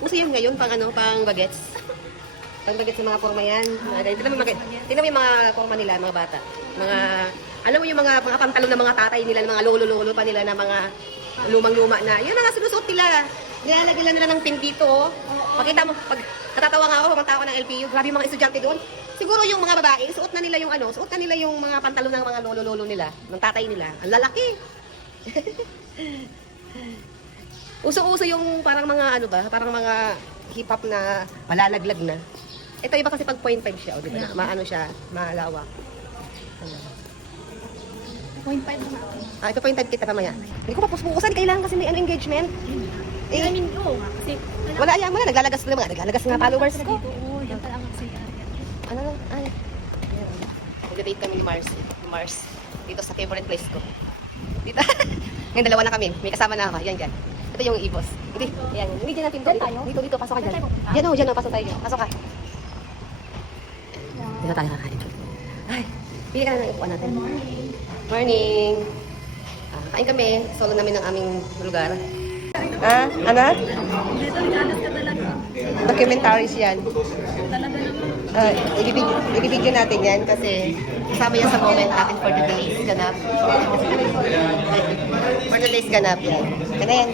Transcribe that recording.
Uso yun ngayon, pang ano, pang bagets. Pang bagets sa mga forma yan. Tingnan mo yung mga forma nila, mga bata. Mga, alam mo yung mga pantalon ng mga tatay nila, ng mga lolo-lolo pa nila, na mga lumang-luma na. Yan na nga, sinusuot nila. Nilalagyan nila ng pin dito. Oh. Pakita mo, pag natatawa nga ako, pumunta ako ng LPU, grabe yung mga estudyante doon. Siguro yung mga babae, suot na nila yung ano, suot na nila yung mga pantalon ng mga lolo-lolo nila, ng tatay nila. Ang lalaki. Uso-uso yung parang mga ano ba, parang mga hip-hop na malalaglag na. Ito iba kasi pag 0.5 siya, o di ba? Maano siya, malawak. Ano? 0.5 na. Ito 0.5 kita mamaya. Hindi ko pa puspukusan, kailangan kasi may ano engagement. I mean, oo nga. Kasi, Wala yan mo na, naglalagas nga followers ko. dito, oo, yan pala ang kasi. Ano lang, ay. Mag-date kami ni Mars. Dito sa favorite place ko. Dito. Ngayon dalawa na kami. May kasama na ako. Yan dyan. Ito yung ibos. Hindi. Yan. Hindi dyan natin. Dito. Pasok ka dyan. Yan o. Dyan o. Pasok tayo dyan. Pasok ka. Dito tayo kakain. Ay. Pili ka na ng ipuan natin. Morning. Kain kami. Solo namin ng aming lugar. Ano? Dito, nagalas ka talaga. Documentaries yan. Talaga naman. Ibibigyo natin yan kasi kasama yan sa moment natin for today's ganap. For today's ganap yan. Kaya yan.